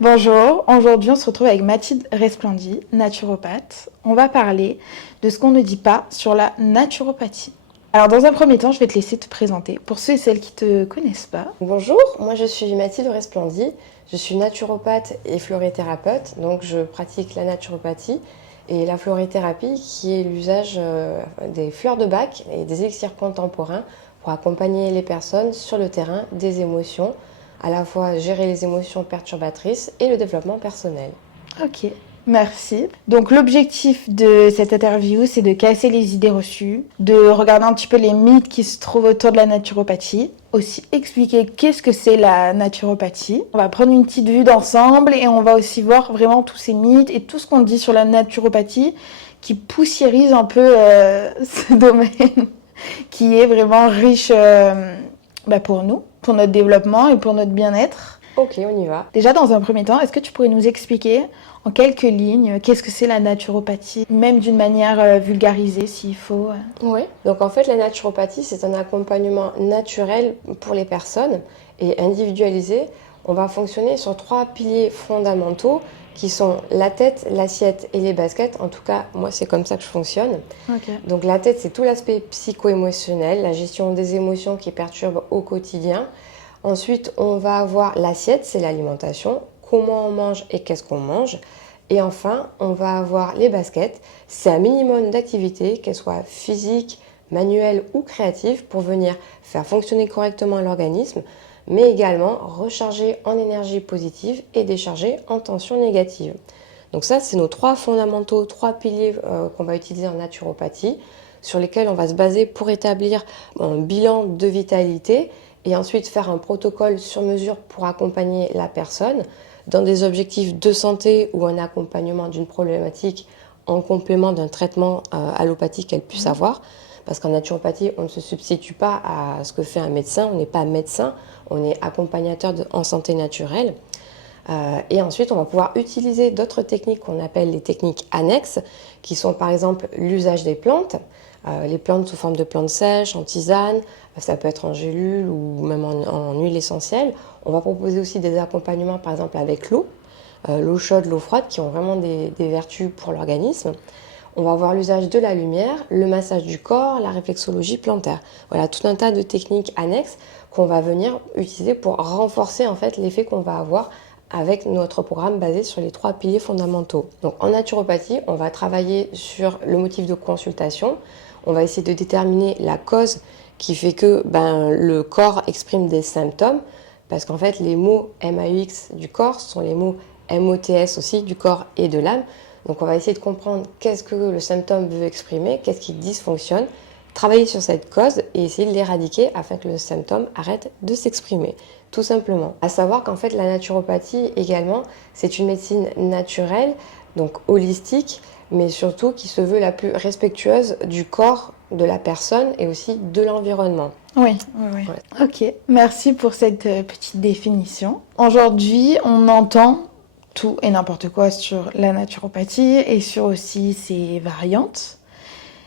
Bonjour, aujourd'hui on se retrouve avec Mathilde Resplendi, naturopathe. On va parler de ce qu'on ne dit pas sur la naturopathie. Alors dans un premier temps, je vais te laisser te présenter pour ceux et celles qui ne te connaissent pas. Bonjour, moi je suis Mathilde Resplendi, je suis naturopathe et florithérapeute, donc je pratique la naturopathie et la florithérapie qui est l'usage des fleurs de bac et des élixirs contemporains pour accompagner les personnes sur le terrain des émotions, à la fois gérer les émotions perturbatrices et le développement personnel. Ok, merci. Donc l'objectif de cette interview, c'est de casser les idées reçues, de regarder un petit peu les mythes qui se trouvent autour de la naturopathie, aussi expliquer qu'est-ce que c'est la naturopathie. On va prendre une petite vue d'ensemble et on va aussi voir vraiment tous ces mythes et tout ce qu'on dit sur la naturopathie qui poussiérise un peu ce domaine qui est vraiment riche pour nous, pour notre développement et pour notre bien-être. Ok, on y va. Déjà, dans un premier temps, est-ce que tu pourrais nous expliquer en quelques lignes qu'est-ce que c'est la naturopathie, même d'une manière vulgarisée s'il faut? Oui, donc en fait la naturopathie c'est un accompagnement naturel pour les personnes et individualisé. On va fonctionner sur 3 piliers fondamentaux qui sont la tête, l'assiette et les baskets. En tout cas, moi c'est comme ça que je fonctionne. Ok. Donc la tête c'est tout l'aspect psycho-émotionnel, la gestion des émotions qui perturbent au quotidien. Ensuite on va avoir l'assiette, c'est l'alimentation, comment on mange et qu'est-ce qu'on mange. Et enfin, on va avoir les baskets. C'est un minimum d'activité, qu'elles soient physiques, manuelles ou créatives, pour venir faire fonctionner correctement l'organisme, mais également recharger en énergie positive et décharger en tension négative. Donc ça, c'est nos 3 fondamentaux, 3 piliers qu'on va utiliser en naturopathie, sur lesquels on va se baser pour établir un bilan de vitalité et ensuite faire un protocole sur mesure pour accompagner la personne dans des objectifs de santé ou un accompagnement d'une problématique en complément d'un traitement allopathique qu'elle puisse avoir. Parce qu'en naturopathie, on ne se substitue pas à ce que fait un médecin, on n'est pas médecin, on est accompagnateur en santé naturelle. Et ensuite, on va pouvoir utiliser d'autres techniques qu'on appelle les techniques annexes, qui sont par exemple l'usage des plantes, les plantes sous forme de plantes sèches, en tisane, ça peut être en gélule ou même en huile essentielle. On va proposer aussi des accompagnements par exemple avec l'eau, l'eau chaude, l'eau froide, qui ont vraiment des vertus pour l'organisme. On va avoir l'usage de la lumière, le massage du corps, la réflexologie plantaire. Voilà, tout un tas de techniques annexes qu'on va venir utiliser pour renforcer en fait l'effet qu'on va avoir avec notre programme basé sur les 3 piliers fondamentaux. Donc en naturopathie, on va travailler sur le motif de consultation. On va essayer de déterminer la cause qui fait que le corps exprime des symptômes, parce qu'en fait les mots MAUX du corps sont les mots MOTS aussi du corps et de l'âme. Donc on va essayer de comprendre qu'est-ce que le symptôme veut exprimer, qu'est-ce qui dysfonctionne, travailler sur cette cause et essayer de l'éradiquer afin que le symptôme arrête de s'exprimer, tout simplement. À savoir qu'en fait la naturopathie également, c'est une médecine naturelle, donc holistique, mais surtout qui se veut la plus respectueuse du corps de la personne et aussi de l'environnement. Oui. Ouais. Ok, merci pour cette petite définition. Aujourd'hui, on entend tout et n'importe quoi sur la naturopathie et sur aussi ses variantes.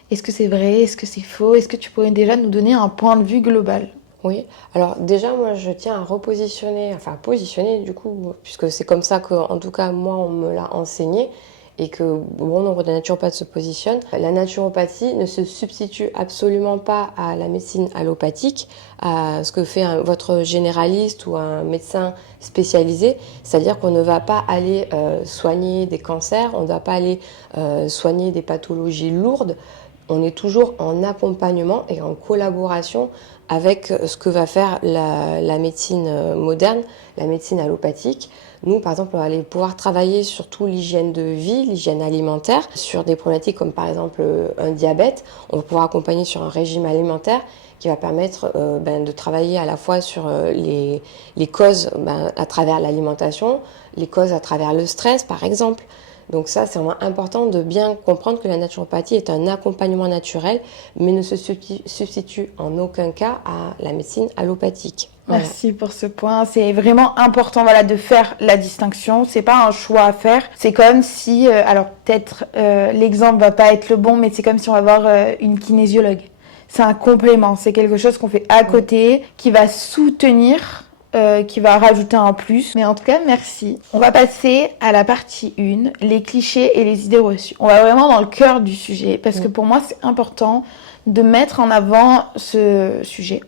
Est-ce que c'est vrai? Est-ce que c'est faux? Est-ce que tu pourrais déjà nous donner un point de vue global? Oui, alors déjà moi je tiens à positionner du coup, puisque c'est comme ça que en tout cas moi on me l'a enseigné et que bon nombre de naturopathes se positionnent. La naturopathie ne se substitue absolument pas à la médecine allopathique, à ce que fait votre généraliste ou un médecin spécialisé, c'est-à-dire qu'on ne va pas aller soigner des cancers, on ne va pas aller soigner des pathologies lourdes. On est toujours en accompagnement et en collaboration avec ce que va faire la médecine moderne, la médecine allopathique. Nous, par exemple, on va aller pouvoir travailler sur tout l'hygiène de vie, l'hygiène alimentaire, sur des problématiques comme par exemple un diabète. On va pouvoir accompagner sur un régime alimentaire qui va permettre de travailler à la fois sur les causes à travers l'alimentation, les causes à travers le stress, par exemple. Donc ça, c'est vraiment important de bien comprendre que la naturopathie est un accompagnement naturel, mais ne se substitue en aucun cas à la médecine allopathique. Voilà. Merci pour ce point. C'est vraiment important de faire la distinction. C'est pas un choix à faire. C'est comme si, alors peut-être l'exemple va pas être le bon, mais c'est comme si on va voir une kinésiologue. C'est un complément. C'est quelque chose qu'on fait à côté qui va soutenir qui va rajouter un plus. Mais en tout cas, merci. On va passer à la partie 1, les clichés et les idées reçues. On va vraiment dans le cœur du sujet, parce que pour moi, c'est important de mettre en avant ce sujet.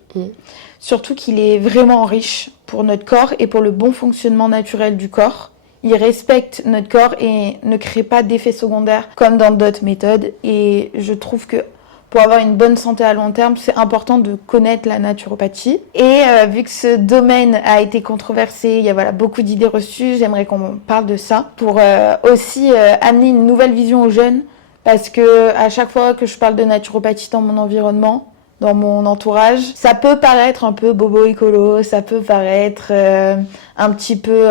Surtout qu'il est vraiment riche pour notre corps et pour le bon fonctionnement naturel du corps. Il respecte notre corps et ne crée pas d'effets secondaires comme dans d'autres méthodes. Et je trouve que pour avoir une bonne santé à long terme, c'est important de connaître la naturopathie. Et vu que ce domaine a été controversé, il y a beaucoup d'idées reçues, j'aimerais qu'on parle de ça pour aussi amener une nouvelle vision aux jeunes. Parce que à chaque fois que je parle de naturopathie dans mon environnement, dans mon entourage, ça peut paraître un peu bobo écolo, ça peut paraître un petit peu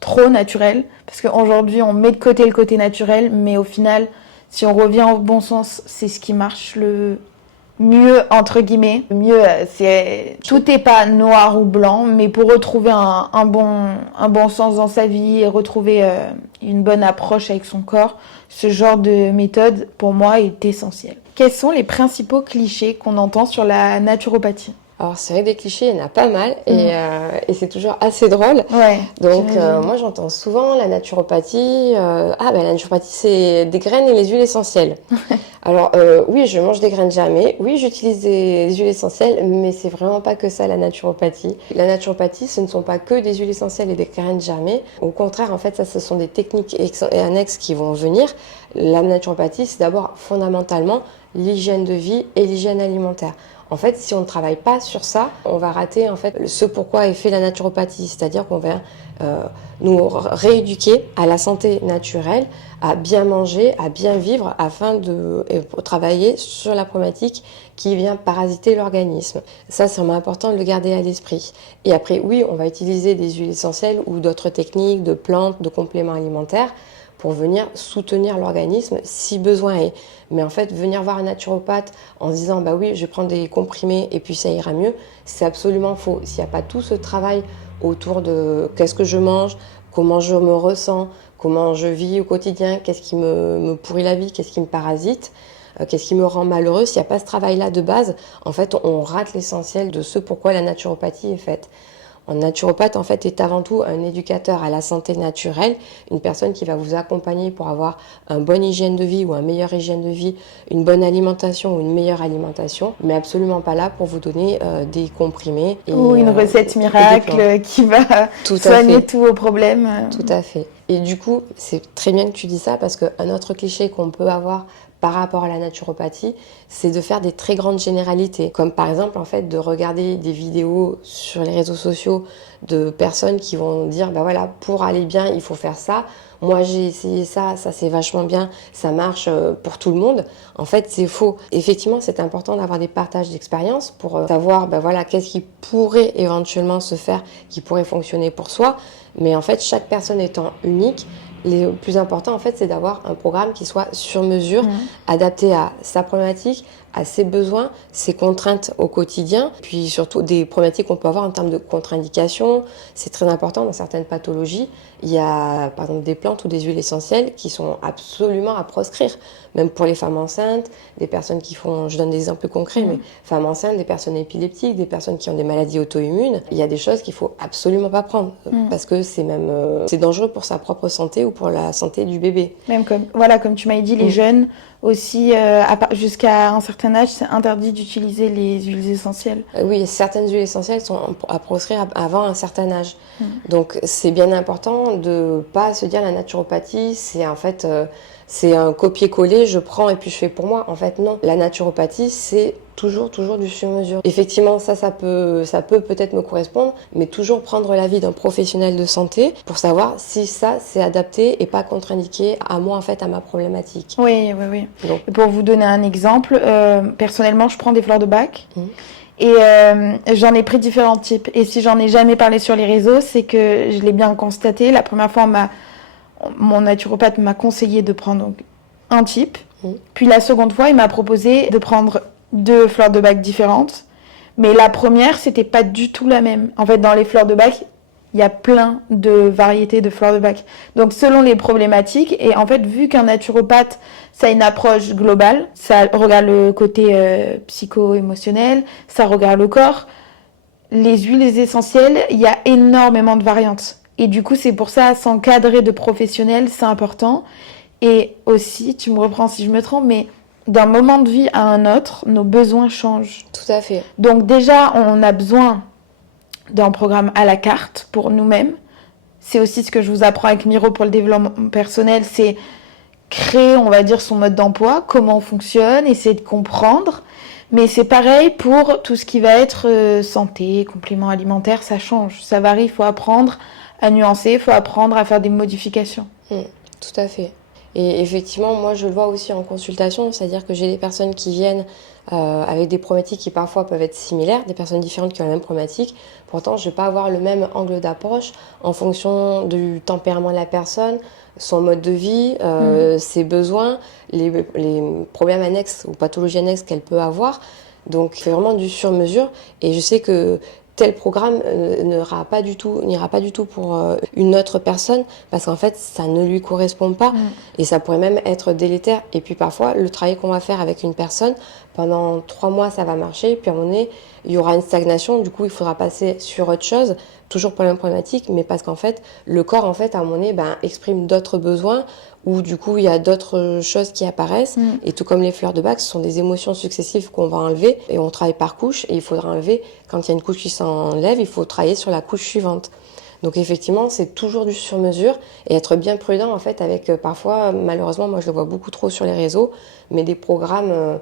trop naturel. Parce qu'aujourd'hui, on met de côté le côté naturel, mais au final, si on revient au bon sens, c'est ce qui marche le mieux, entre guillemets. Le mieux, tout n'est pas noir ou blanc, mais pour retrouver un bon sens dans sa vie et retrouver une bonne approche avec son corps, ce genre de méthode, pour moi, est essentiel. Quels sont les principaux clichés qu'on entend sur la naturopathie ? Alors c'est vrai que des clichés, il y en a pas mal et c'est toujours assez drôle. Ouais, donc moi j'entends souvent la naturopathie, la naturopathie c'est des graines et les huiles essentielles. Alors oui, je mange des graines germées, oui j'utilise des huiles essentielles, mais c'est vraiment pas que ça la naturopathie. La naturopathie ce ne sont pas que des huiles essentielles et des graines germées. Au contraire en fait ça ce sont des techniques annexes qui vont venir. La naturopathie c'est d'abord fondamentalement l'hygiène de vie et l'hygiène alimentaire. En fait, si on ne travaille pas sur ça, on va rater en fait ce pourquoi est fait la naturopathie, c'est-à-dire qu'on va nous rééduquer à la santé naturelle, à bien manger, à bien vivre, afin de travailler sur la problématique qui vient parasiter l'organisme. Ça, c'est vraiment important de le garder à l'esprit. Et après, oui, on va utiliser des huiles essentielles ou d'autres techniques de plantes, de compléments alimentaires pour venir soutenir l'organisme si besoin est. Mais en fait, venir voir un naturopathe en se disant « bah oui, je vais prendre des comprimés et puis ça ira mieux », c'est absolument faux. S'il n'y a pas tout ce travail autour de qu'est-ce que je mange, comment je me ressens, comment je vis au quotidien, qu'est-ce qui me pourrit la vie, qu'est-ce qui me parasite, qu'est-ce qui me rend malheureux, s'il n'y a pas ce travail-là de base, en fait, on rate l'essentiel de ce pourquoi la naturopathie est faite. Un naturopathe, en fait, est avant tout un éducateur à la santé naturelle, une personne qui va vous accompagner pour avoir une bonne hygiène de vie ou une meilleure hygiène de vie, une bonne alimentation ou une meilleure alimentation, mais absolument pas là pour vous donner des comprimés. Ou une recette miracle qui va soigner tous vos problèmes. Tout à fait. Et du coup, c'est très bien que tu dis ça parce qu'un autre cliché qu'on peut avoir par rapport à la naturopathie, c'est de faire des très grandes généralités. Comme par exemple, en fait, de regarder des vidéos sur les réseaux sociaux de personnes qui vont dire, bah voilà, pour aller bien, il faut faire ça. Moi, j'ai essayé ça, ça c'est vachement bien, ça marche pour tout le monde. En fait, c'est faux. Effectivement, c'est important d'avoir des partages d'expériences pour savoir, bah voilà, qu'est-ce qui pourrait éventuellement se faire, qui pourrait fonctionner pour soi. Mais en fait, chaque personne étant unique, le plus important, en fait, c'est d'avoir un programme qui soit sur mesure, adapté à sa problématique, à ses besoins, ses contraintes au quotidien, puis surtout des problématiques qu'on peut avoir en termes de contre-indications. C'est très important dans certaines pathologies. Il y a, par exemple, des plantes ou des huiles essentielles qui sont absolument à proscrire, même pour les femmes enceintes, des personnes qui font, je donne des exemples concrets, mais femmes enceintes, des personnes épileptiques, des personnes qui ont des maladies auto-immunes. Il y a des choses qu'il faut absolument pas prendre, parce que c'est même c'est dangereux pour sa propre santé ou pour la santé du bébé. Même comme tu m'as dit, les jeunes aussi, jusqu'à un certain âge, c'est interdit d'utiliser les huiles essentielles. Oui, certaines huiles essentielles sont à proscrire avant un certain âge. Donc c'est bien important de pas se dire la naturopathie, c'est en fait c'est un copier-coller, je prends et puis je fais pour moi. En fait, non. La naturopathie, c'est toujours du sur-mesure. Effectivement, ça peut peut-être me correspondre, mais toujours prendre l'avis d'un professionnel de santé pour savoir si ça, c'est adapté et pas contre-indiqué à moi, en fait, à ma problématique. Oui. Donc. Et pour vous donner un exemple, personnellement, je prends des fleurs de bac. Et j'en ai pris différents types. Et si j'en ai jamais parlé sur les réseaux, c'est que je l'ai bien constaté. La première fois, mon naturopathe m'a conseillé de prendre donc un type. Puis la seconde fois, il m'a proposé de prendre 2 fleurs de bac différentes. Mais la première, c'était pas du tout la même. En fait, dans les fleurs de bac, il y a plein de variétés de fleurs de bac. Donc, selon les problématiques, et en fait, vu qu'un naturopathe, ça a une approche globale, ça regarde le côté psycho-émotionnel, ça regarde le corps, les huiles essentielles, il y a énormément de variantes. Et du coup, c'est pour ça, s'encadrer de professionnels, c'est important. Et aussi, tu me reprends si je me trompe, mais d'un moment de vie à un autre, nos besoins changent. Tout à fait. Donc déjà, on a besoin d'un programme à la carte pour nous-mêmes. C'est aussi ce que je vous apprends avec Miro pour le développement personnel, c'est créer, on va dire, son mode d'emploi, comment on fonctionne, essayer de comprendre. Mais c'est pareil pour tout ce qui va être santé, compléments alimentaires, ça change, ça varie, il faut apprendre à nuancer, il faut apprendre à faire des modifications. Tout à fait. Et effectivement, moi je le vois aussi en consultation, c'est-à-dire que j'ai des personnes qui viennent avec des problématiques qui parfois peuvent être similaires, des personnes différentes qui ont la même problématique. Pourtant, je ne vais pas avoir le même angle d'approche en fonction du tempérament de la personne, son mode de vie, ses besoins, les problèmes annexes ou pathologies annexes qu'elle peut avoir. Donc, c'est vraiment du sur-mesure. Et je sais que tel programme n'ira pas du tout pour une autre personne parce qu'en fait, ça ne lui correspond pas et ça pourrait même être délétère. Et puis parfois, le travail qu'on va faire avec une personne, pendant 3 mois, ça va marcher. Puis à un moment donné, il y aura une stagnation. Du coup, il faudra passer sur autre chose, toujours pour la même problématique, mais parce qu'en fait, le corps, en fait, à un moment donné, exprime d'autres besoins où du coup il y a d'autres choses qui apparaissent et tout comme les fleurs de bac, ce sont des émotions successives qu'on va enlever et on travaille par couche et il faudra enlever, quand il y a une couche qui s'enlève, il faut travailler sur la couche suivante. Donc effectivement, c'est toujours du sur-mesure et être bien prudent en fait avec parfois, malheureusement, moi je le vois beaucoup trop sur les réseaux, mais des programmes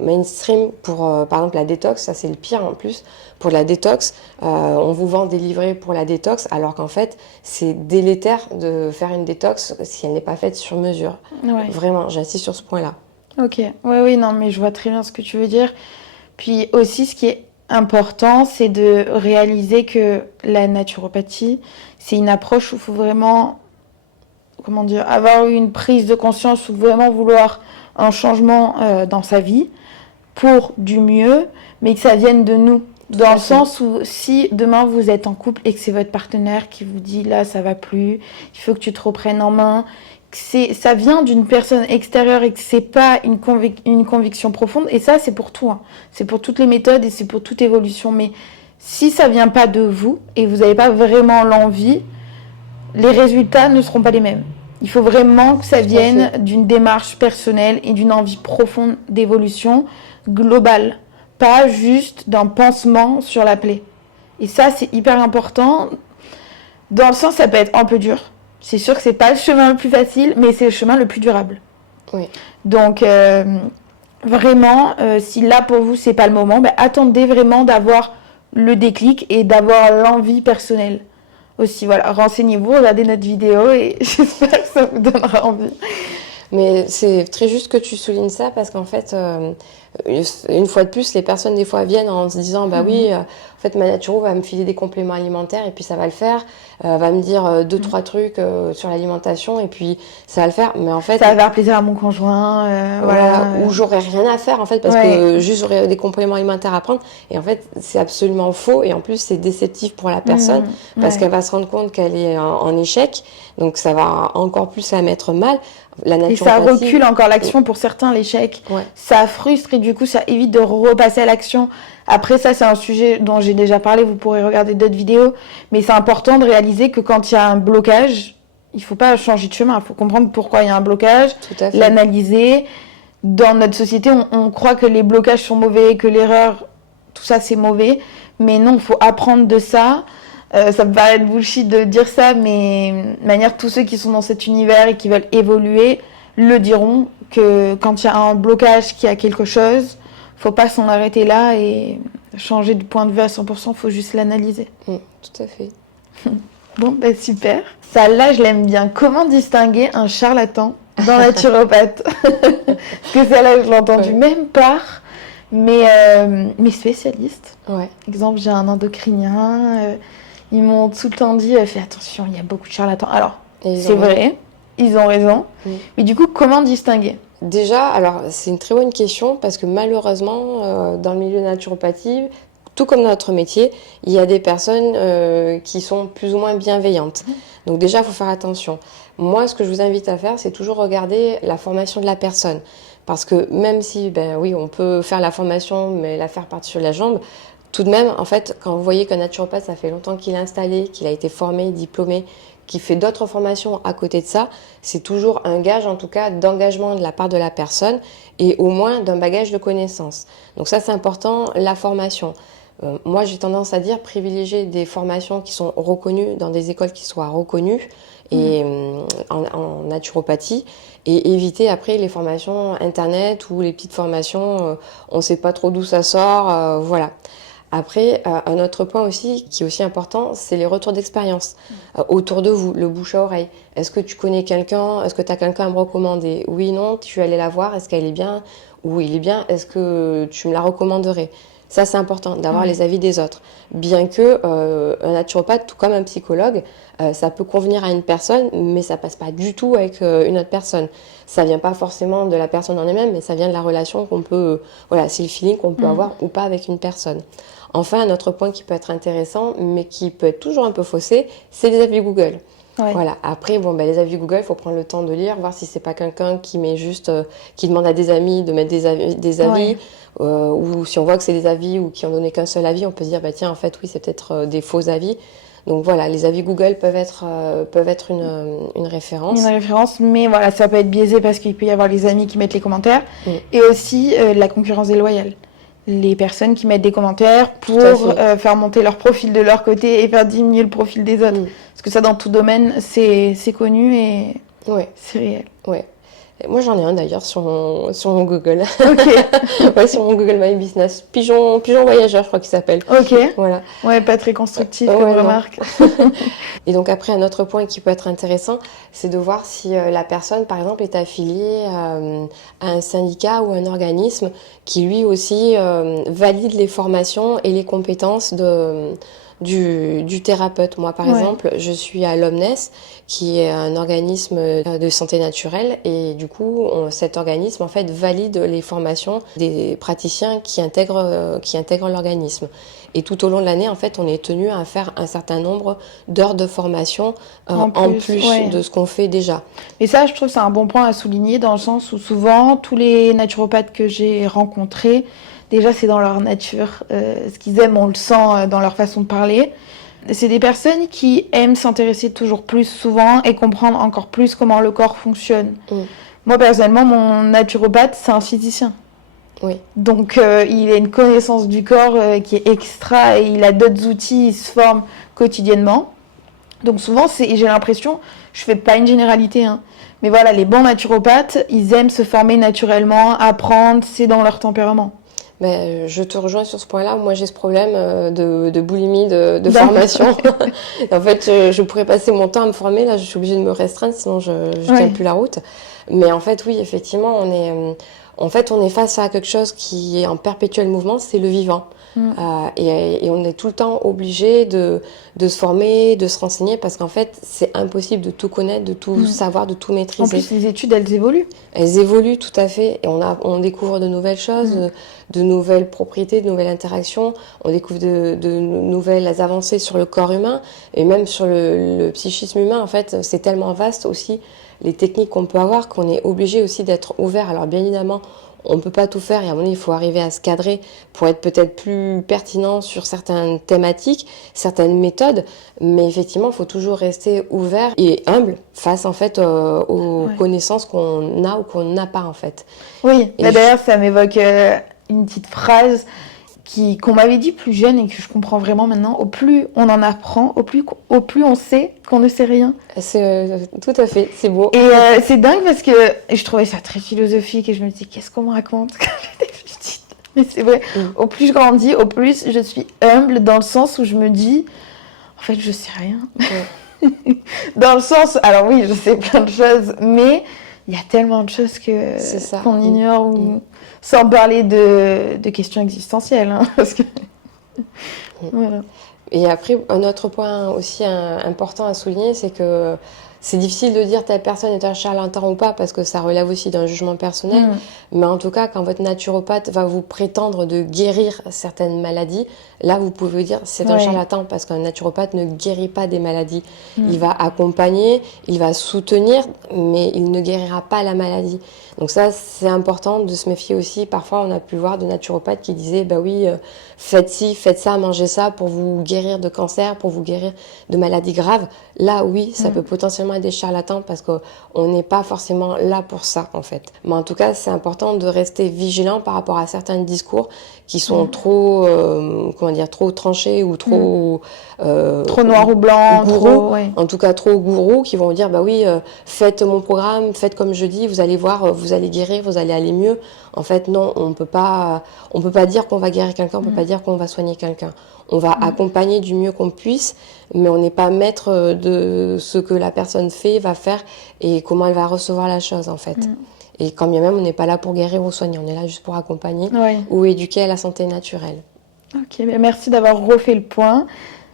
mainstream pour par exemple la détox, ça c'est le pire en plus. Pour la détox, on vous vend des livrets pour la détox alors qu'en fait c'est délétère de faire une détox si elle n'est pas faite sur mesure. Ouais. Vraiment, j'insiste sur ce point-là. Ok, oui, non, mais je vois très bien ce que tu veux dire. Puis aussi, ce qui est important, c'est de réaliser que la naturopathie, c'est une approche où il faut vraiment, comment dire, avoir une prise de conscience ou vraiment vouloir un changement dans sa vie pour du mieux, mais que ça vienne de nous. Dans le sens où si demain vous êtes en couple et que c'est votre partenaire qui vous dit là ça va plus, il faut que tu te reprennes en main, ça vient d'une personne extérieure et que c'est pas une conviction profonde, et ça c'est pour tout, hein. C'est pour toutes les méthodes et c'est pour toute évolution, mais si ça vient pas de vous et vous n'avez pas vraiment l'envie, les résultats ne seront pas les mêmes. Il faut vraiment que ça vienne d'une démarche personnelle et d'une envie profonde d'évolution globale, pas juste d'un pansement sur la plaie. Et ça, c'est hyper important. Dans le sens, ça peut être un peu dur. C'est sûr que c'est pas le chemin le plus facile, mais c'est le chemin le plus durable. Oui. Donc, vraiment, si là pour vous c'est pas le moment, attendez vraiment d'avoir le déclic et d'avoir l'envie personnelle. Aussi, voilà, renseignez-vous, regardez notre vidéo et j'espère que ça vous donnera envie. Mais c'est très juste que tu soulignes ça parce qu'en fait, une fois de plus, les personnes des fois viennent en se disant oui, en fait ma naturo va me filer des compléments alimentaires et puis ça va le faire, va me dire 2-3 trucs sur l'alimentation et puis ça va le faire. Mais en fait, ça va faire plaisir à mon conjoint, ou j'aurais rien à faire en fait parce que juste j'aurais des compléments alimentaires à prendre et en fait c'est absolument faux et en plus c'est déceptif pour la personne parce qu'elle va se rendre compte qu'elle est en échec, donc ça va encore plus la mettre mal. Et ça recule encore l'action pour certains, l'échec. Ça frustre et du coup, ça évite de repasser à l'action. Après, ça, c'est un sujet dont j'ai déjà parlé. Vous pourrez regarder d'autres vidéos. Mais c'est important de réaliser que quand il y a un blocage, il ne faut pas changer de chemin. Il faut comprendre pourquoi il y a un blocage, l'analyser. Dans notre société, on croit que les blocages sont mauvais, que l'erreur, tout ça, c'est mauvais. Mais non, il faut apprendre de ça. Ça me paraît être bullshit de dire ça, mais de manière, tous ceux qui sont dans cet univers et qui veulent évoluer le diront que quand il y a un blocage, qu'il y a quelque chose, faut pas s'en arrêter là et changer de point de vue à 100%, faut juste l'analyser. Tout à fait. Bon, super. Ça, là, je l'aime bien. Comment distinguer un charlatan dans la naturopathe? Parce que celle-là, je l'ai entendu même par mes spécialistes. Exemple, j'ai un endocrinien... ils m'ont tout le temps dit, fais attention, il y a beaucoup de charlatans. Alors, c'est vrai, ils ont raison. Mais du coup, comment distinguer? Déjà, alors, c'est une très bonne question parce que malheureusement, dans le milieu de la naturopathie, tout comme dans notre métier, il y a des personnes qui sont plus ou moins bienveillantes. Donc déjà, il faut faire attention. Moi, ce que je vous invite à faire, c'est toujours regarder la formation de la personne. Parce que même si, oui, on peut faire la formation, mais la faire par-dessus la jambe, tout de même, en fait, quand vous voyez qu'un naturopathe, ça fait longtemps qu'il est installé, qu'il a été formé, diplômé, qu'il fait d'autres formations à côté de ça, c'est toujours un gage, en tout cas, d'engagement de la part de la personne et au moins d'un bagage de connaissances. Donc ça, c'est important, la formation. Moi, j'ai tendance à dire privilégier des formations qui sont reconnues dans des écoles qui soient reconnues et en naturopathie et éviter après les formations internet ou les petites formations, on ne sait pas trop d'où ça sort, voilà. Après, un autre point aussi qui est aussi important, c'est les retours d'expérience autour de vous, le bouche à oreille. Est-ce que tu connais quelqu'un? Est-ce que tu as quelqu'un à me recommander? Oui, non, tu es allé la voir, est-ce qu'elle est bien? Ou il est bien, est-ce que tu me la recommanderais? Ça, c'est important, d'avoir les avis des autres. Bien que un naturopathe, tout comme un psychologue, ça peut convenir à une personne, mais ça passe pas du tout avec une autre personne. Ça vient pas forcément de la personne en elle-même, mais ça vient de la relation qu'on peut, voilà, c'est le feeling qu'on peut avoir ou pas avec une personne. Enfin, un autre point qui peut être intéressant, mais qui peut être toujours un peu faussé, c'est les avis Google. Ouais. Voilà. Après, bon, les avis Google, il faut prendre le temps de lire, voir si c'est pas quelqu'un qui met juste, qui demande à des amis de mettre des avis, ou si on voit que c'est des avis ou qui ont donné qu'un seul avis, on peut se dire, tiens, en fait, oui, c'est peut-être des faux avis. Donc voilà, les avis Google peuvent être une référence. Une référence, mais voilà, ça peut être biaisé parce qu'il peut y avoir les amis qui mettent les commentaires et aussi la concurrence déloyale. Les personnes qui mettent des commentaires pour faire monter leur profil de leur côté et faire diminuer le profil des autres. Parce que ça, dans tout domaine, c'est connu et c'est réel. Ouais. Moi, j'en ai un d'ailleurs sur mon Google. Ouais, sur mon Google My Business. Pigeon voyageur, je crois qu'il s'appelle. Ok. Voilà. Ouais, pas très constructif comme remarque. Et donc après, un autre point qui peut être intéressant, c'est de voir si la personne, par exemple, est affiliée à un syndicat ou un organisme qui lui aussi valide les formations et les compétences du thérapeute. Moi, par exemple, je suis à l'Omnes, qui est un organisme de santé naturelle, et du coup, cet organisme en fait valide les formations des praticiens qui intègrent l'organisme. Et tout au long de l'année, en fait, on est tenu à faire un certain nombre d'heures de formation en plus de ce qu'on fait déjà. Et ça, je trouve que c'est un bon point à souligner dans le sens où souvent, tous les naturopathes que j'ai rencontrés, déjà, c'est dans leur nature. Ce qu'ils aiment, on le sent dans leur façon de parler. C'est des personnes qui aiment s'intéresser toujours plus souvent et comprendre encore plus comment le corps fonctionne. Moi, personnellement, mon naturopathe, c'est un physicien. Oui. Donc, il a une connaissance du corps qui est extra et il a d'autres outils, il se forme quotidiennement. Donc, souvent, j'ai l'impression, je fais pas une généralité, mais voilà, les bons naturopathes, ils aiment se former naturellement, apprendre, c'est dans leur tempérament. Je te rejoins sur ce point-là. Moi, j'ai ce problème de boulimie de formation. En fait, je pourrais passer mon temps à me former. Là, je suis obligée de me restreindre, sinon je tiens plus la route. Mais en fait, oui, effectivement, on est face à quelque chose qui est en perpétuel mouvement, c'est le vivant. Et on est tout le temps obligé de se former, de se renseigner, parce qu'en fait, c'est impossible de tout connaître, de tout savoir, de tout maîtriser. En plus, les études, elles évoluent. Elles évoluent, tout à fait. Et on découvre de nouvelles choses, de nouvelles propriétés, de nouvelles interactions. On découvre de nouvelles avancées sur le corps humain et même sur le psychisme humain. En fait, c'est tellement vaste aussi, les techniques qu'on peut avoir, qu'on est obligé aussi d'être ouvert. Alors, bien évidemment, on ne peut pas tout faire et à un moment donné, il faut arriver à se cadrer pour être peut-être plus pertinent sur certaines thématiques, certaines méthodes, mais effectivement, il faut toujours rester ouvert et humble face en fait aux connaissances qu'on a ou qu'on n'a pas en fait. Oui, d'ailleurs, ça m'évoque une petite phrase qu'on m'avait dit plus jeune et que je comprends vraiment maintenant. Au plus on en apprend, au plus on sait qu'on ne sait rien. C'est tout à fait, c'est beau. Et c'est dingue parce que je trouvais ça très philosophique et je me disais qu'est-ce qu'on me raconte quand j'étais petite. Mais c'est vrai, au plus je grandis, au plus je suis humble dans le sens où je me dis en fait je sais rien. Dans le sens, alors oui, je sais plein de choses, mais il y a tellement de choses qu'on ignore ou... Sans parler de questions existentielles, parce que... Voilà. Et après, un autre point aussi important à souligner, c'est que C'est difficile de dire telle personne est un charlatan ou pas parce que ça relève aussi d'un jugement personnel. Mais en tout cas, quand votre naturopathe va vous prétendre de guérir certaines maladies, là, vous pouvez dire c'est un charlatan parce qu'un naturopathe ne guérit pas des maladies. Il va accompagner, il va soutenir, mais il ne guérira pas la maladie. Donc ça, c'est important de se méfier aussi. Parfois, on a pu voir de naturopathes qui disaient, bah oui, faites ci, faites ça, mangez ça pour vous guérir de cancer, pour vous guérir de maladies graves. Là, oui, ça peut potentiellement être des charlatans parce qu'on n'est pas forcément là pour ça, en fait. Mais en tout cas, c'est important de rester vigilant par rapport à certains discours qui sont trop, trop tranchés ou trop... trop noir ou blanc, gourou, en tout cas trop gourou, qui vont dire, bah oui, faites mon programme, faites comme je dis, vous allez voir, vous allez guérir, vous allez aller mieux. En fait, non, on peut pas dire qu'on va guérir quelqu'un, on peut pas dire qu'on va soigner quelqu'un. On va accompagner du mieux qu'on puisse, mais on n'est pas maître de ce que la personne fait, va faire et comment elle va recevoir la chose, en fait. Et quand bien même, on n'est pas là pour guérir ou soigner, on est là juste pour accompagner ou éduquer à la santé naturelle. Ok, merci d'avoir refait le point.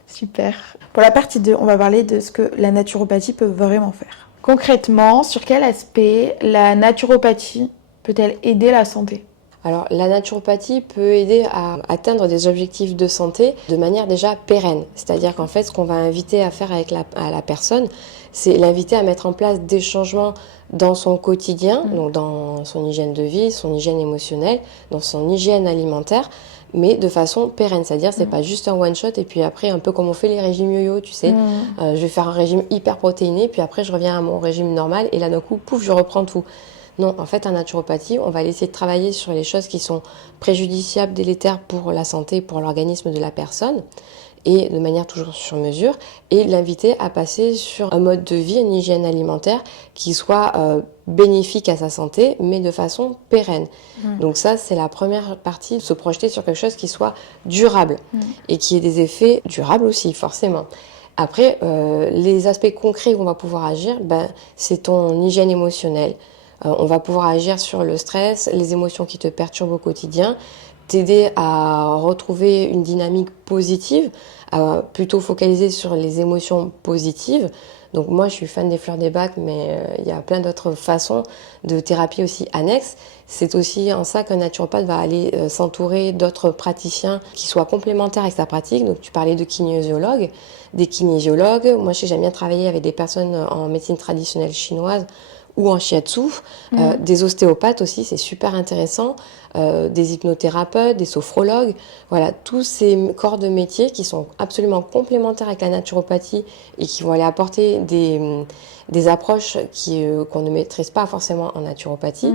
Super. Pour la partie 2, on va parler de ce que la naturopathie peut vraiment faire. Concrètement, sur quel aspect la naturopathie peut-elle aider la santé ? Alors, la naturopathie peut aider à atteindre des objectifs de santé de manière déjà pérenne. C'est-à-dire qu'en fait, ce qu'on va inviter à faire avec la personne, c'est l'inviter à mettre en place des changements dans son quotidien, donc dans son hygiène de vie, son hygiène émotionnelle, dans son hygiène alimentaire, mais de façon pérenne. C'est-à-dire c'est pas juste un one-shot et puis après, un peu comme on fait les régimes yo-yo, tu sais, je vais faire un régime hyper protéiné, puis après je reviens à mon régime normal et là d'un coup, pouf, je reprends tout. Non, en fait, en naturopathie, on va laisser travailler sur les choses qui sont préjudiciables, délétères pour la santé, pour l'organisme de la personne, et de manière toujours sur mesure, et l'inviter à passer sur un mode de vie, une hygiène alimentaire qui soit bénéfique à sa santé, mais de façon pérenne. Donc ça, c'est la première partie, se projeter sur quelque chose qui soit durable, et qui ait des effets durables aussi, forcément. Après, les aspects concrets où on va pouvoir agir, c'est ton hygiène émotionnelle. On va pouvoir agir sur le stress, les émotions qui te perturbent au quotidien, t'aider à retrouver une dynamique positive, à plutôt focaliser sur les émotions positives. Donc moi, je suis fan des fleurs des bacs, mais il y a plein d'autres façons de thérapie aussi annexes. C'est aussi en ça qu'un naturopathe va aller s'entourer d'autres praticiens qui soient complémentaires avec sa pratique. Donc tu parlais de kinésiologues, des kinésiologues. Moi, j'aime bien travailler avec des personnes en médecine traditionnelle chinoise ou en shiatsu, des ostéopathes aussi, c'est super intéressant, des hypnothérapeutes, des sophrologues, voilà, tous ces corps de métier qui sont absolument complémentaires avec la naturopathie et qui vont aller apporter des approches qu'on ne maîtrise pas forcément en naturopathie.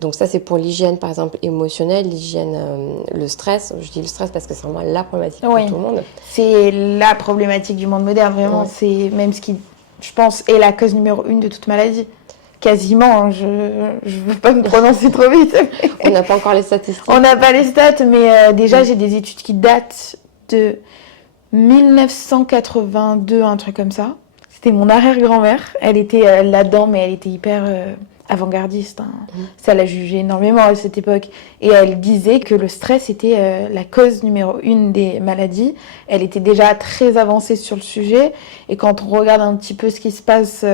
Donc ça, c'est pour l'hygiène, par exemple, émotionnelle, l'hygiène, le stress. Je dis le stress parce que c'est vraiment la problématique pour tout le monde. C'est la problématique du monde moderne, vraiment. C'est même ce qui, je pense, est la cause numéro 1 de toute maladie. Quasiment, je ne veux pas me prononcer trop vite. On n'a pas encore les statistiques. On n'a pas les stats, mais déjà, j'ai des études qui datent de 1982, un truc comme ça. C'était mon arrière-grand-mère. Elle était là-dedans, mais elle était hyper avant-gardiste. Hein. Ça l'a jugée énormément à cette époque. Et elle disait que le stress était la cause numéro 1 des maladies. Elle était déjà très avancée sur le sujet. Et quand on regarde un petit peu ce qui se passe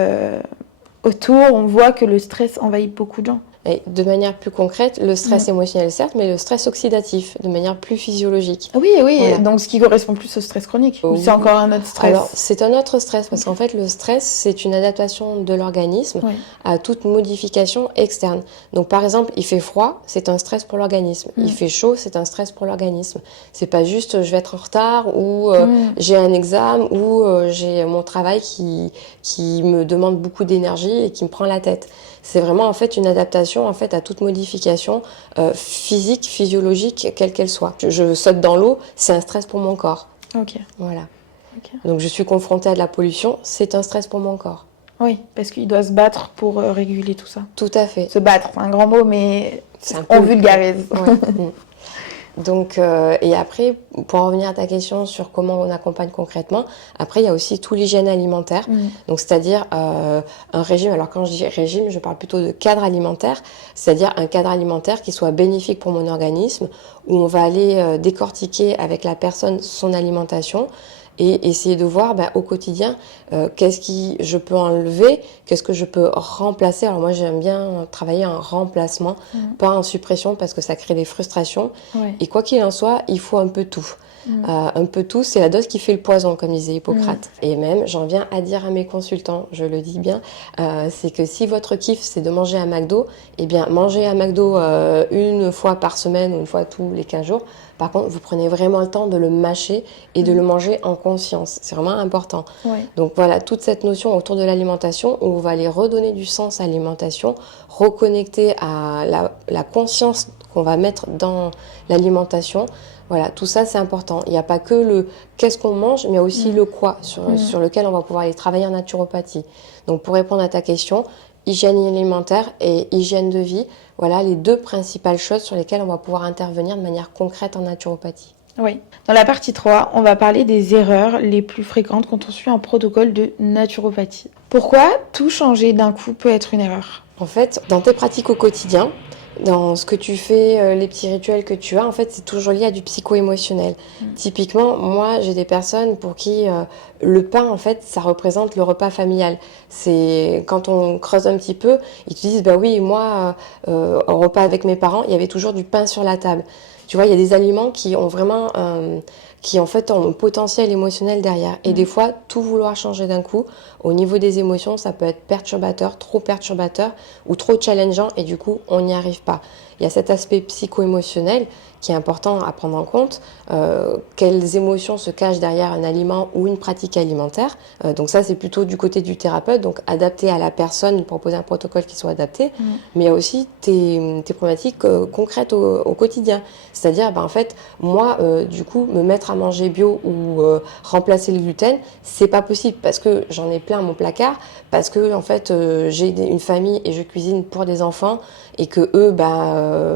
autour, on voit que le stress envahit beaucoup de gens. Et de manière plus concrète, le stress émotionnel certes, mais le stress oxydatif, de manière plus physiologique. Oui, voilà. Donc ce qui correspond plus au stress chronique. Ou c'est encore un autre stress? Alors, c'est un autre stress, parce qu'en fait, le stress, c'est une adaptation de l'organisme à toute modification externe. Donc par exemple, il fait froid, c'est un stress pour l'organisme. Il fait chaud, c'est un stress pour l'organisme. C'est pas juste je vais être en retard, ou j'ai un examen, ou j'ai mon travail qui me demande beaucoup d'énergie et qui me prend la tête. C'est vraiment en fait une adaptation en fait à toute modification physique, physiologique, quelle qu'elle soit. Je saute dans l'eau, c'est un stress pour mon corps. Ok. Voilà. Donc je suis confrontée à de la pollution, c'est un stress pour mon corps. Oui, parce qu'il doit se battre pour réguler tout ça. Tout à fait. Se battre, c'est un grand mot, mais c'est on vulgarise. Donc, et après, pour en revenir à ta question sur comment on accompagne concrètement, après, il y a aussi tout l'hygiène alimentaire. Donc, c'est-à-dire un régime. Alors, quand je dis régime, je parle plutôt de cadre alimentaire, c'est-à-dire un cadre alimentaire qui soit bénéfique pour mon organisme, où on va aller décortiquer avec la personne son alimentation et essayer de voir au quotidien qu'est-ce que je peux enlever, qu'est-ce que je peux remplacer. Alors moi j'aime bien travailler en remplacement, pas en suppression parce que ça crée des frustrations. Ouais. Et quoi qu'il en soit, il faut un peu tout. Un peu tout, c'est la dose qui fait le poison, comme disait Hippocrate. Et même, j'en viens à dire à mes consultants, je le dis bien, c'est que si votre kiff c'est de manger à McDo, eh bien manger à McDo une fois par semaine ou une fois tous les 15 jours. Par contre, vous prenez vraiment le temps de le mâcher et de le manger en conscience. C'est vraiment important. Ouais. Donc voilà, toute cette notion autour de l'alimentation, où on va aller redonner du sens à l'alimentation, reconnecter à la conscience qu'on va mettre dans l'alimentation. Voilà, tout ça c'est important. Il n'y a pas que le qu'est-ce qu'on mange, mais aussi le quoi, sur lequel on va pouvoir aller travailler en naturopathie. Donc pour répondre à ta question, hygiène alimentaire et hygiène de vie, voilà les deux principales choses sur lesquelles on va pouvoir intervenir de manière concrète en naturopathie. Oui. Dans la partie 3, on va parler des erreurs les plus fréquentes quand on suit un protocole de naturopathie. Pourquoi tout changer d'un coup peut être une erreur ? En fait, dans tes pratiques au quotidien, dans ce que tu fais, les petits rituels que tu as, en fait, c'est toujours lié à du psycho-émotionnel. Typiquement, moi, j'ai des personnes pour qui le pain, en fait, ça représente le repas familial. C'est quand on creuse un petit peu, ils te disent, bah oui, moi, au repas avec mes parents, il y avait toujours du pain sur la table. Tu vois, il y a des aliments qui ont vraiment qui en fait ont un potentiel émotionnel derrière. Et des fois, tout vouloir changer d'un coup, au niveau des émotions, ça peut être perturbateur ou trop challengeant et du coup, on n'y arrive pas. Il y a cet aspect psycho-émotionnel qui est important à prendre en compte. Quelles émotions se cachent derrière un aliment ou une pratique alimentaire. Donc ça, c'est plutôt du côté du thérapeute, donc adapté à la personne, proposer un protocole qui soit adapté, mais il y a aussi tes problématiques concrètes au quotidien. C'est-à-dire, en fait, moi, du coup, me mettre à manger bio ou remplacer le gluten, c'est pas possible parce que j'en ai plein à mon placard, parce que en fait, j'ai une famille et je cuisine pour des enfants et que eux,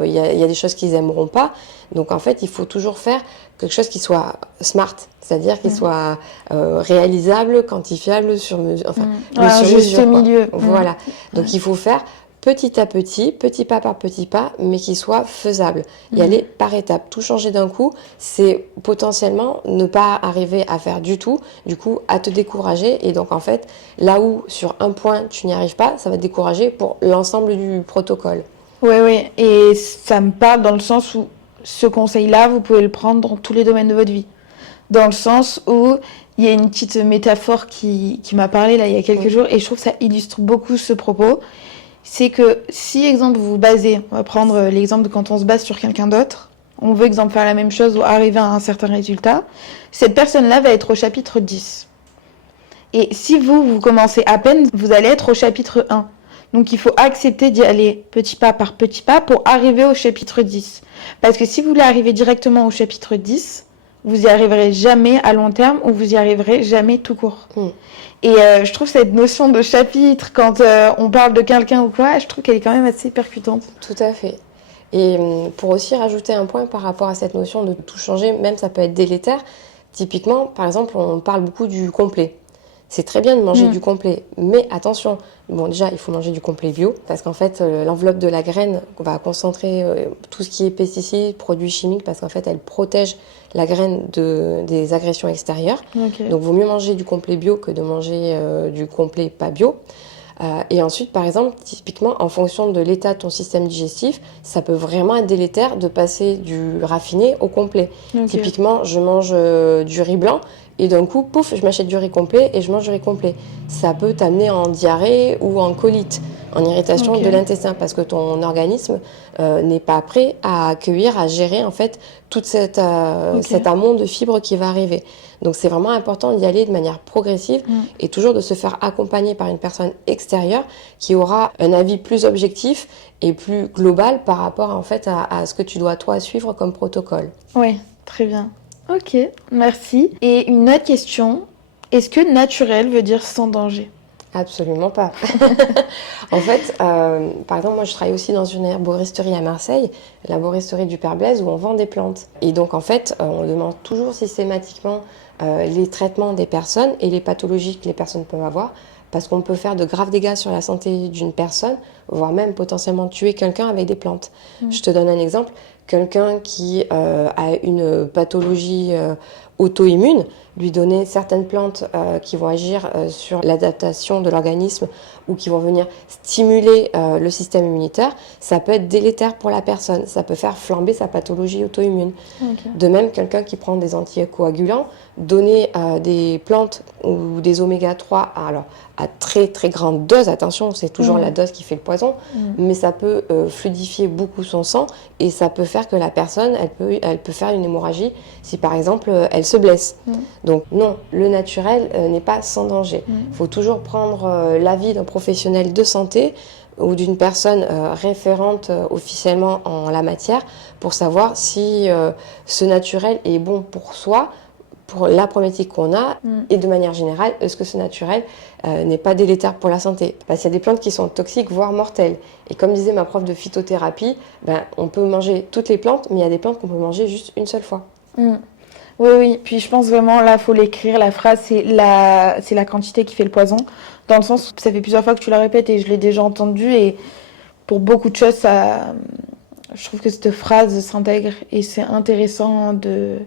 y a des choses qu'ils aimeront pas. Donc en fait, il faut toujours faire quelque chose qui soit smart, c'est-à-dire qui soit réalisable, quantifiable, sur mesure, enfin, un juste milieu. Voilà. Donc il faut faire petit à petit, petit pas par petit pas, mais qui soit faisable. Y aller par étapes. Tout changer d'un coup, c'est potentiellement ne pas arriver à faire du tout, du coup à te décourager. Et donc en fait, là où sur un point tu n'y arrives pas, ça va te décourager pour l'ensemble du protocole. Oui. Et ça me parle dans le sens où ce conseil-là, vous pouvez le prendre dans tous les domaines de votre vie. Dans le sens où il y a une petite métaphore qui m'a parlé là il y a quelques jours et je trouve que ça illustre beaucoup ce propos. C'est que si, exemple, vous vous basez, on va prendre l'exemple de quand on se base sur quelqu'un d'autre, on veut, exemple, faire la même chose ou arriver à un certain résultat, cette personne-là va être au chapitre 10. Et si vous commencez à peine, vous allez être au chapitre 1. Donc il faut accepter d'y aller petit pas par petit pas pour arriver au chapitre 10. Parce que si vous voulez arriver directement au chapitre 10, vous y arriverez jamais à long terme ou vous y arriverez jamais tout court. Et je trouve cette notion de chapitre, quand on parle de quelqu'un ou quoi, je trouve qu'elle est quand même assez percutante. Tout à fait. Et pour aussi rajouter un point par rapport à cette notion de tout changer, même ça peut être délétère. Typiquement, par exemple, on parle beaucoup du complet. C'est très bien de manger du complet, mais attention, bon déjà il faut manger du complet bio, parce qu'en fait l'enveloppe de la graine va concentrer tout ce qui est pesticides, produits chimiques, parce qu'en fait elle protège la graine des agressions extérieures. Okay. Donc vaut mieux manger du complet bio que de manger du complet pas bio. Et ensuite, par exemple, typiquement, en fonction de l'état de ton système digestif, ça peut vraiment être délétère de passer du raffiné au complet. Okay. Typiquement, je mange du riz blanc et d'un coup, pouf, je m'achète du riz complet et je mange du riz complet. Ça peut t'amener en diarrhée ou en colite, en irritation de l'intestin, parce que ton organisme n'est pas prêt à accueillir, à gérer en fait toute cet amont de fibres qui va arriver. Donc c'est vraiment important d'y aller de manière progressive et toujours de se faire accompagner par une personne extérieure qui aura un avis plus objectif et plus global par rapport en fait à ce que tu dois toi suivre comme protocole. Oui, très bien. Ok, merci. Et une autre question, est-ce que naturel veut dire sans danger ? Absolument pas. En fait, par exemple, moi je travaille aussi dans une herboristerie à Marseille, l'herboristerie du Père Blaise, où on vend des plantes. Et donc en fait, on demande toujours systématiquement les traitements des personnes et les pathologies que les personnes peuvent avoir, parce qu'on peut faire de graves dégâts sur la santé d'une personne, voire même potentiellement tuer quelqu'un avec des plantes. Je te donne un exemple. Quelqu'un qui a une pathologie auto-immune, lui donner certaines plantes qui vont agir sur l'adaptation de l'organisme ou qui vont venir stimuler le système immunitaire, ça peut être délétère pour la personne, ça peut faire flamber sa pathologie auto-immune. Ok. De même, quelqu'un qui prend des anticoagulants, donner des plantes ou des oméga 3 alors, à très très grande dose, attention, c'est toujours la dose qui fait le poison, mais ça peut fluidifier beaucoup son sang et ça peut faire que la personne, elle peut faire une hémorragie si par exemple elle se blesse. Donc non, le naturel n'est pas sans danger. Il faut toujours prendre l'avis d'un professionnel de santé ou d'une personne référente officiellement en la matière pour savoir si ce naturel est bon pour soi, pour la problématique qu'on a, et de manière générale, est-ce que ce naturel n'est pas délétère pour la santé? Parce qu'il y a des plantes qui sont toxiques, voire mortelles. Et comme disait ma prof de phytothérapie, on peut manger toutes les plantes, mais il y a des plantes qu'on peut manger juste une seule fois. Oui, oui. Puis je pense vraiment, là, faut l'écrire. La phrase, c'est la quantité qui fait le poison. Dans le sens où ça fait plusieurs fois que tu la répètes et je l'ai déjà entendu. Et pour beaucoup de choses, je trouve que cette phrase s'intègre. Et c'est intéressant de,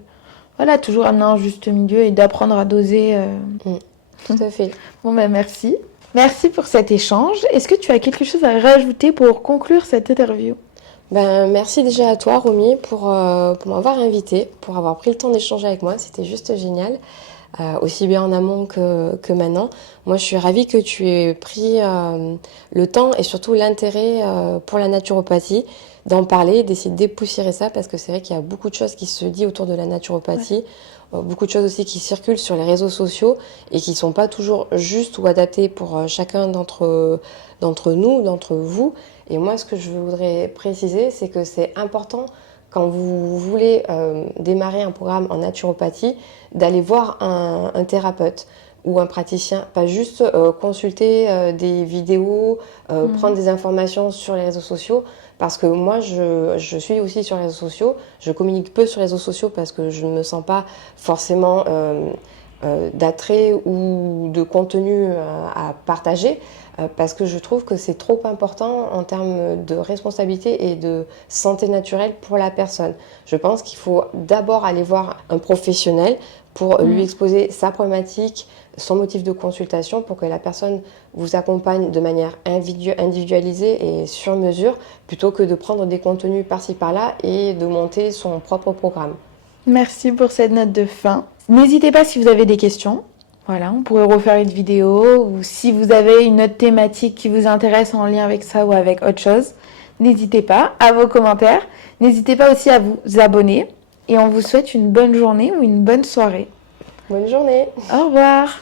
voilà, toujours amener un juste milieu et d'apprendre à doser. Tout à fait. Bon, merci. Merci pour cet échange. Est-ce que tu as quelque chose à rajouter pour conclure cette interview? Merci déjà à toi, Romy, pour m'avoir invitée, pour avoir pris le temps d'échanger avec moi. C'était juste génial, aussi bien en amont que maintenant. Moi, je suis ravie que tu aies pris le temps et surtout l'intérêt pour la naturopathie, d'en parler, d'essayer de dépoussiérer ça, parce que c'est vrai qu'il y a beaucoup de choses qui se disent autour de la naturopathie. Beaucoup de choses aussi qui circulent sur les réseaux sociaux et qui ne sont pas toujours justes ou adaptées pour chacun d'entre nous, d'entre vous. Et moi, ce que je voudrais préciser, c'est que c'est important, quand vous voulez démarrer un programme en naturopathie, d'aller voir un thérapeute ou un praticien, pas juste consulter des vidéos, prendre des informations sur les réseaux sociaux, parce que moi je suis aussi sur les réseaux sociaux, je communique peu sur les réseaux sociaux parce que je ne me sens pas forcément d'attrait ou de contenu à partager, parce que je trouve que c'est trop important en termes de responsabilité et de santé naturelle pour la personne. Je pense qu'il faut d'abord aller voir un professionnel pour lui exposer sa problématique, son motif de consultation, pour que la personne vous accompagne de manière individualisée et sur mesure, plutôt que de prendre des contenus par-ci par-là et de monter son propre programme. Merci pour cette note de fin. N'hésitez pas si vous avez des questions. Voilà, on pourrait refaire une vidéo, ou si vous avez une autre thématique qui vous intéresse en lien avec ça ou avec autre chose, n'hésitez pas à vos commentaires. N'hésitez pas aussi à vous abonner. Et on vous souhaite une bonne journée ou une bonne soirée. Bonne journée. Au revoir.